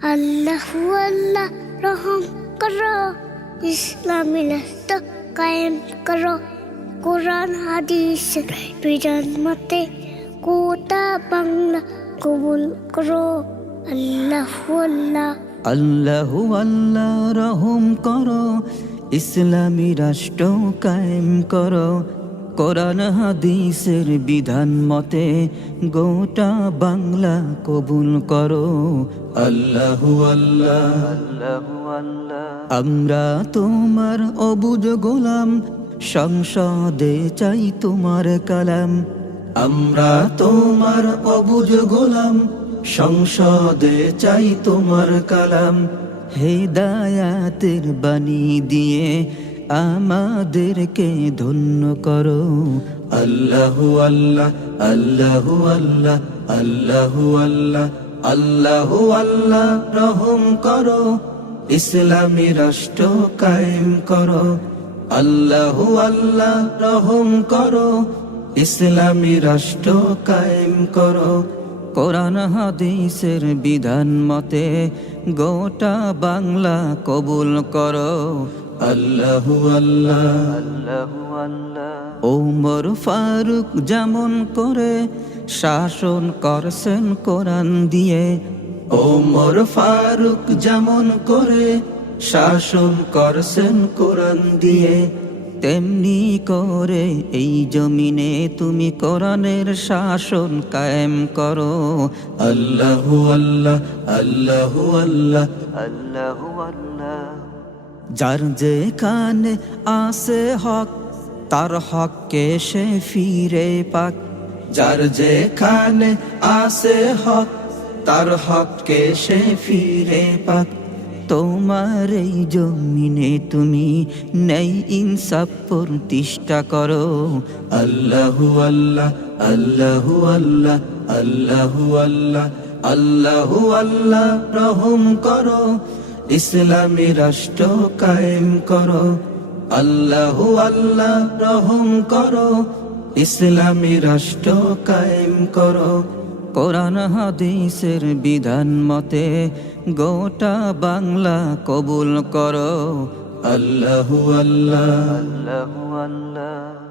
আল্লাহু আল্লাহ রহম করো, ইসলামী রাষ্ট্র কায়েম করো, কোরআন হাদিসের বিধান মতে গোটা বাংলা কবুল করো। আল্লাহু আল্লাহ আল্লাহু আল্লাহ রহম করো, ইসলামী রাষ্ট্র কায়েম করো, কোরআন হাদিসের বিধান মতে গোটা বাংলা কবুল করো। আল্লাহু আল্লাহ আল্লাহু আল্লাহ। আমরা তোমার অবুঝ গোলাম, সংসদে চাই তোমার কালাম। আমরা তোমার অবুঝ গোলাম, সংসদে চাই তোমার কালাম। হেদায়াতের বাণী দিয়ে আমাদেরকে ধন্য করো। আল্লাহু আল্লাহ আল্লাহু আল্লাহ আল্লাহু আল্লাহ আল্লাহু আল্লাহ রহম করো, ইসলামী রাষ্ট্র কায়েম করো। আল্লাহু আল্লাহ রহম করো, ইসলামী রাষ্ট্র কায়েম করো, কোরআন হাদিসের বিধান মতে গোটা বাংলা কবুল করো। আল্লাহু আল্লাহ আল্লাহু আল্লাহ। ওমর ফারুক যেমন করে শাসন করছেন কোরআন দিয়ে, ওমর ফারুক যেমন করে শাসন করছেন কোরআন দিয়ে, তেমনি করে এই জমিনে তুমি কোরআনের শাসন কায়েম করো। আল্লাহু আল্লাহ আল্লাহু আল্লাহ আল্লাহু আল্লাহ। যার যেখানে আসে হক, তার হককে সে ফিরে পাক। যার যেখানে আসে হক, তার হককে সে ফিরে পাক। তোমার এই জমিনে তুমি নেই ইনসাফ প্রতিষ্ঠা করো। আল্লাহু আল্লাহ আল্লাহু আল্লাহ আল্লাহু আল্লাহ আল্লাহু আল্লাহ রহম করো, ইসলামী রাষ্ট্র কায়েম করো। আল্লাহু আল্লাহ রহম করো, ইসলামী রাষ্ট্র কায়েম করো, কোরআন হাদিসের বিধান মতে গোটা বাংলা কবুল করো। আল্লাহু আল্লাহ আল্লাহু আল্লাহ।